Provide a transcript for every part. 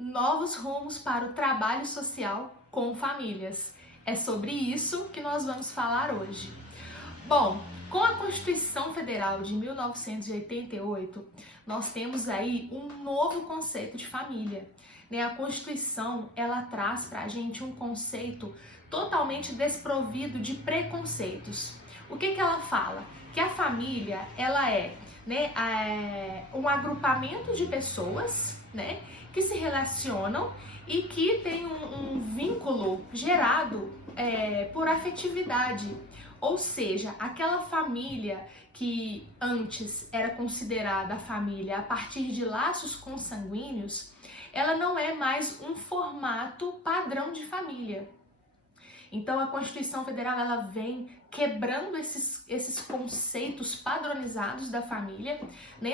novos rumos para o trabalho social com famílias. É sobre isso que nós vamos falar hoje. Bom, com a Constituição Federal de 1988, nós temos aí um novo conceito de família. A Constituição, ela traz para a gente um conceito totalmente desprovido de preconceitos. O que ela fala? Que a família, ela é um agrupamento de pessoas, que se relacionam e que tem um vínculo gerado por afetividade. Ou seja, aquela família que antes era considerada a família a partir de laços consanguíneos, ela não é mais um formato padrão de família. Então a Constituição Federal, ela vem quebrando esses conceitos padronizados da família,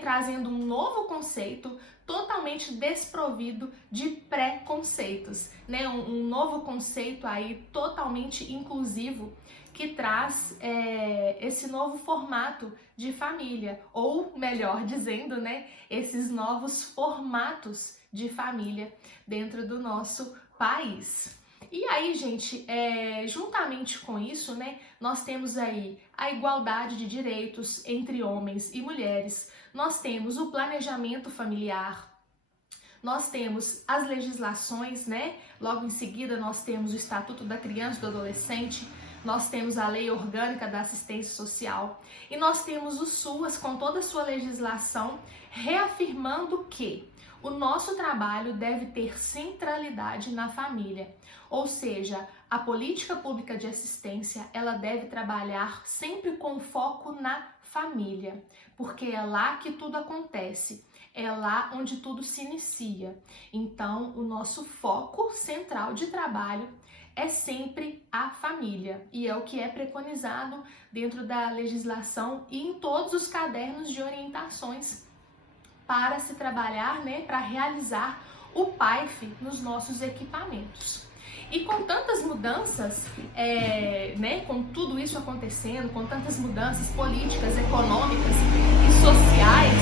trazendo um novo conceito totalmente desprovido de preconceitos, um novo conceito aí totalmente inclusivo que traz esse novo formato de família, ou melhor dizendo, esses novos formatos de família dentro do nosso país. E aí, gente, juntamente com isso, nós temos aí a igualdade de direitos entre homens e mulheres, nós temos o planejamento familiar, nós temos as legislações, logo em seguida nós temos o Estatuto da Criança e do Adolescente, nós temos a Lei Orgânica da Assistência Social e nós temos o SUAS com toda a sua legislação reafirmando que o nosso trabalho deve ter centralidade na família, ou seja, a política pública de assistência, ela deve trabalhar sempre com foco na família, porque é lá que tudo acontece, é lá onde tudo se inicia. Então, o nosso foco central de trabalho é sempre a família, e é o que é preconizado dentro da legislação e em todos os cadernos de orientações para se trabalhar, para realizar o PAIF nos nossos equipamentos. E com tantas mudanças, com tudo isso acontecendo, com tantas mudanças políticas, econômicas e sociais,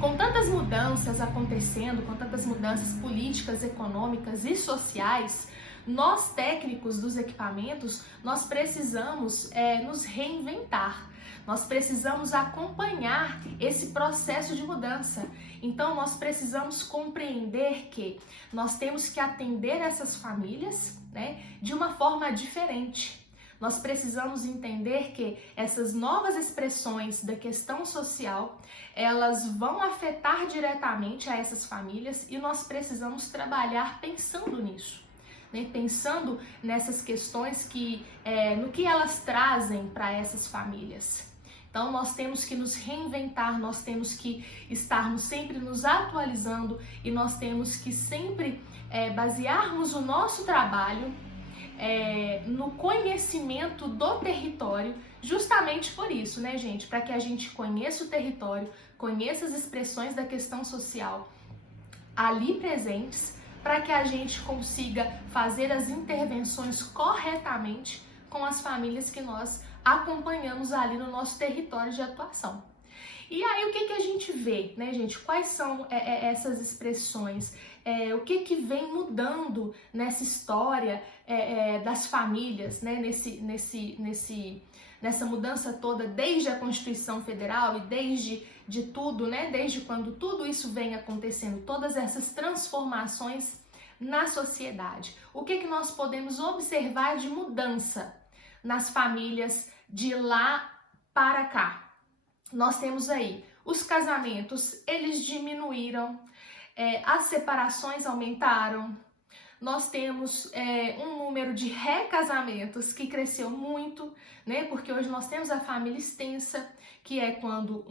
com tantas mudanças acontecendo, com tantas mudanças políticas, econômicas e sociais, nós técnicos dos equipamentos, nós precisamos nos reinventar. Nós precisamos acompanhar esse processo de mudança. Então, nós precisamos compreender que nós temos que atender essas famílias, de uma forma diferente. Nós precisamos entender que essas novas expressões da questão social, elas vão afetar diretamente a essas famílias e nós precisamos trabalhar pensando nisso. Pensando nessas questões no que elas trazem para essas famílias. Então, nós temos que nos reinventar, nós temos que estarmos sempre nos atualizando e nós temos que sempre basearmos o nosso trabalho no conhecimento do território, justamente por isso, gente? Para que a gente conheça o território, conheça as expressões da questão social ali presentes, para que a gente consiga fazer as intervenções corretamente com as famílias que nós acompanhamos ali no nosso território de atuação. E aí, o que a gente vê, gente? Quais são essas expressões? O que vem mudando nessa história das famílias, nessa mudança toda, desde a Constituição Federal e desde tudo, desde quando tudo isso vem acontecendo, todas essas transformações na sociedade. O que nós podemos observar de mudança nas famílias de lá para cá? Nós temos aí os casamentos, eles diminuíram, as separações aumentaram, nós temos um número de recasamentos que cresceu muito, porque hoje nós temos a família extensa, que é quando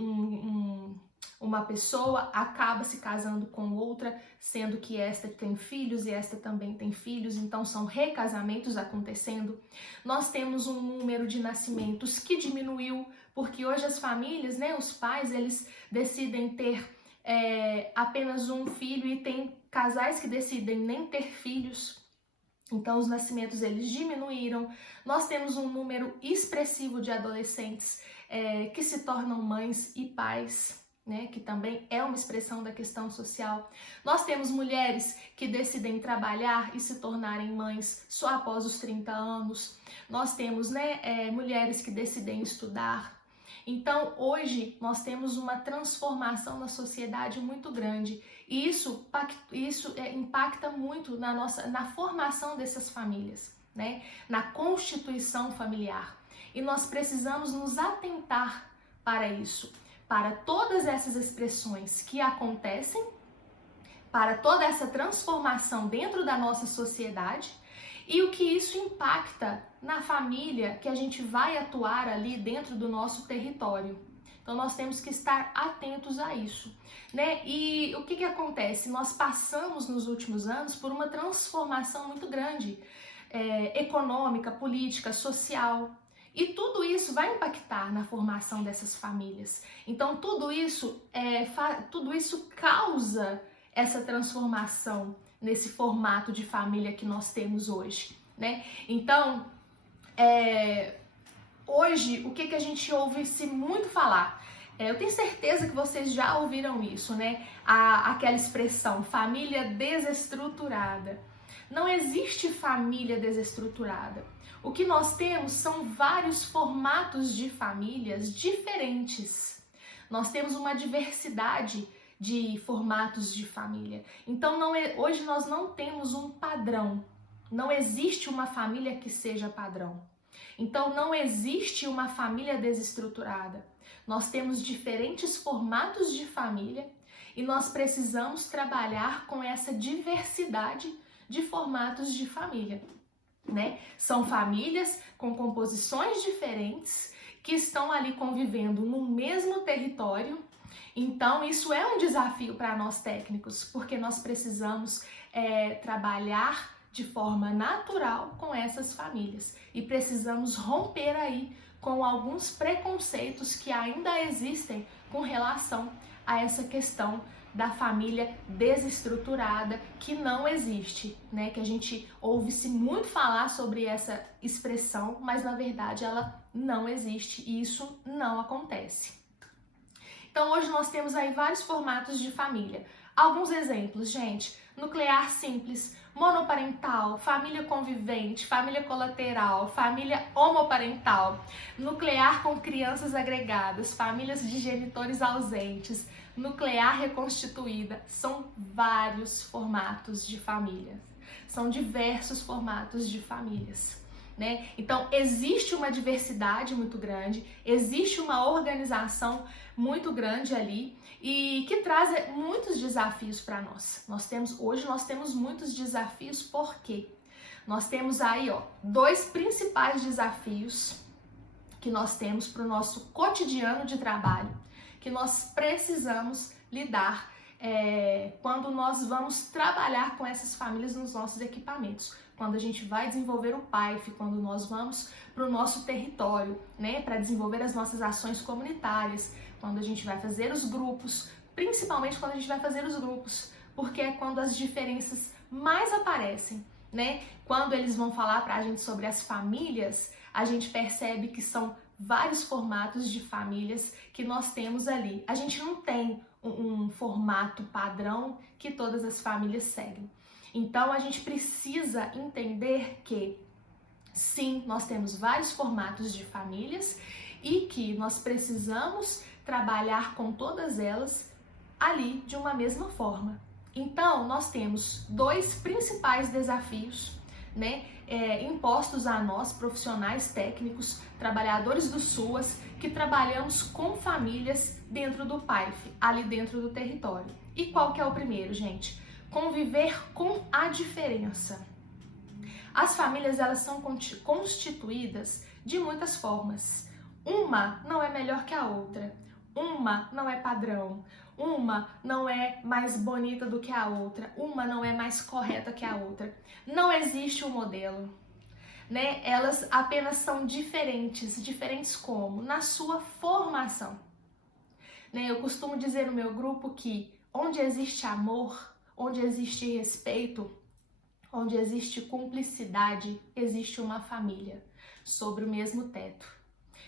uma pessoa acaba se casando com outra, sendo que esta tem filhos e esta também tem filhos, então são recasamentos acontecendo. Nós temos um número de nascimentos que diminuiu, porque hoje as famílias, os pais, eles decidem ter apenas um filho e tem casais que decidem nem ter filhos. Então os nascimentos eles diminuíram. Nós temos um número expressivo de adolescentes que se tornam mães e pais. né, que também é uma expressão da questão social. Nós temos mulheres que decidem trabalhar e se tornarem mães só após os 30 anos. Nós temos, né, mulheres que decidem estudar. Então, hoje, nós temos uma transformação na sociedade muito grande e isso impacta muito na formação dessas famílias, né, na constituição familiar. E nós precisamos nos atentar para isso, para todas essas expressões que acontecem, para toda essa transformação dentro da nossa sociedade e o que isso impacta na família que a gente vai atuar ali dentro do nosso território. Então nós temos que estar atentos a isso, né? E o que acontece? Nós passamos nos últimos anos por uma transformação muito grande, econômica, política, social. E tudo isso vai impactar na formação dessas famílias. Então tudo isso causa essa transformação nesse formato de família que nós temos hoje, né? Então, hoje, o que a gente ouve-se muito falar? Eu tenho certeza que vocês já ouviram isso, né? Aquela expressão, família desestruturada. Não existe família desestruturada. O que nós temos são vários formatos de famílias diferentes. Nós temos uma diversidade de formatos de família. Então, hoje nós não temos um padrão. Não existe uma família que seja padrão. Então, não existe uma família desestruturada. Nós temos diferentes formatos de família e nós precisamos trabalhar com essa diversidade de formatos de família, né? São famílias com composições diferentes que estão ali convivendo no mesmo território. Então, isso é um desafio para nós técnicos, porque nós precisamos trabalhar de forma natural com essas famílias e precisamos romper aí com alguns preconceitos que ainda existem com relação a essa questão da família desestruturada, que não existe, né? Que a gente ouve-se muito falar sobre essa expressão, mas na verdade ela não existe e isso não acontece. Então hoje nós temos aí vários formatos de família. Alguns exemplos, gente: nuclear simples, monoparental, família convivente, família colateral, família homoparental, nuclear com crianças agregadas, famílias de genitores ausentes, nuclear reconstituída. São vários formatos de família. São diversos formatos de famílias, né? Então, existe uma diversidade muito grande, existe uma organização muito grande ali e que traz muitos desafios para nós. Hoje nós temos muitos desafios, porque nós temos aí, dois principais desafios que nós temos para o nosso cotidiano de trabalho, que nós precisamos lidar quando nós vamos trabalhar com essas famílias nos nossos equipamentos. Quando a gente vai desenvolver o PAIF, quando nós vamos para o nosso território, né, para desenvolver as nossas ações comunitárias, quando a gente vai fazer os grupos, principalmente quando a gente vai fazer os grupos, porque é quando as diferenças mais aparecem, né? Quando eles vão falar para a gente sobre as famílias, a gente percebe que são vários formatos de famílias que nós temos ali. A gente não tem um formato padrão que todas as famílias seguem. Então, a gente precisa entender que, sim, nós temos vários formatos de famílias e que nós precisamos trabalhar com todas elas ali de uma mesma forma. Então, nós temos dois principais desafios, né, impostos a nós, profissionais técnicos, trabalhadores do SUAS, que trabalhamos com famílias dentro do PAIF, ali dentro do território. E qual que é o primeiro, gente? Conviver com a diferença. As famílias, elas são constituídas de muitas formas. Uma não é melhor que a outra, uma não é padrão, uma não é mais bonita do que a outra, uma não é mais correta que a outra. Não existe um modelo, né? Elas apenas são diferentes. Diferentes como? Na sua formação. Né? Eu costumo dizer no meu grupo que onde existe amor, onde existe respeito, onde existe cumplicidade, existe uma família sobre o mesmo teto.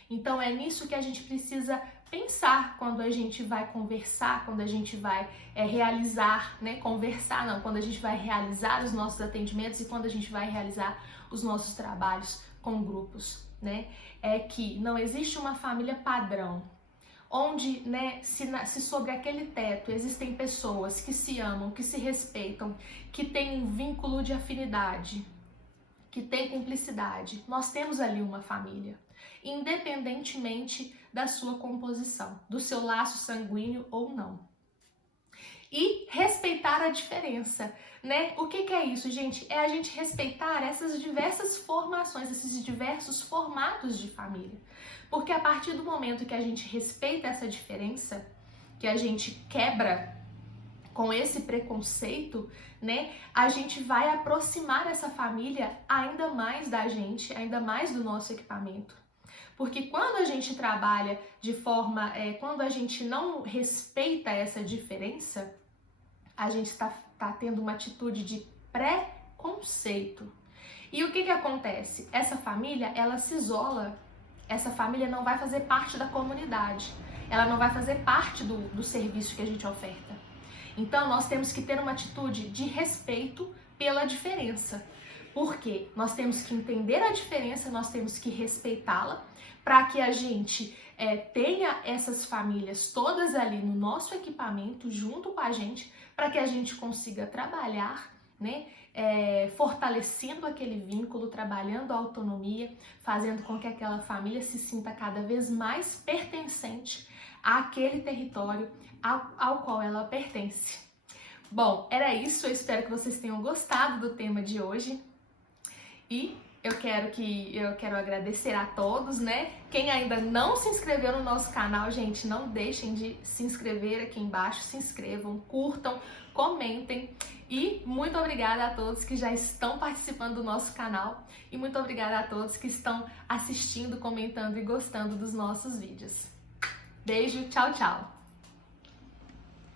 Então é nisso que a gente precisa pensar quando a gente vai conversar, quando a gente vai realizar, né? Conversar não, quando a gente vai realizar os nossos atendimentos e quando a gente vai realizar os nossos trabalhos com grupos, né? É que não existe uma família padrão, onde, né, se sobre aquele teto existem pessoas que se amam, que se respeitam, que têm um vínculo de afinidade, que tem cumplicidade. Nós temos ali uma família, independentemente da sua composição, do seu laço sanguíneo ou não. E respeitar a diferença, né? O que é isso, gente? É a gente respeitar essas diversas formações, esses diversos formatos de família. Porque a partir do momento que a gente respeita essa diferença, que a gente quebra com esse preconceito, né, a gente vai aproximar essa família ainda mais da gente, ainda mais do nosso equipamento. Porque quando a gente trabalha de forma, quando a gente não respeita essa diferença, a gente está tendo uma atitude de preconceito. E o que acontece? Essa família, ela se isola, essa família não vai fazer parte da comunidade, ela não vai fazer parte do serviço que a gente oferta. Então, nós temos que ter uma atitude de respeito pela diferença. Porque nós temos que entender a diferença, nós temos que respeitá-la, para que a gente tenha essas famílias todas ali no nosso equipamento, junto com a gente, para que a gente consiga trabalhar, né? Fortalecendo aquele vínculo, trabalhando a autonomia, fazendo com que aquela família se sinta cada vez mais pertencente àquele território ao qual ela pertence. Bom, era isso, eu espero que vocês tenham gostado do tema de hoje e eu quero agradecer a todos, né? Quem ainda não se inscreveu no nosso canal, gente, não deixem de se inscrever aqui embaixo, se inscrevam, curtam, comentem e muito obrigada a todos que já estão participando do nosso canal e muito obrigada a todos que estão assistindo, comentando e gostando dos nossos vídeos. Beijo, tchau, tchau!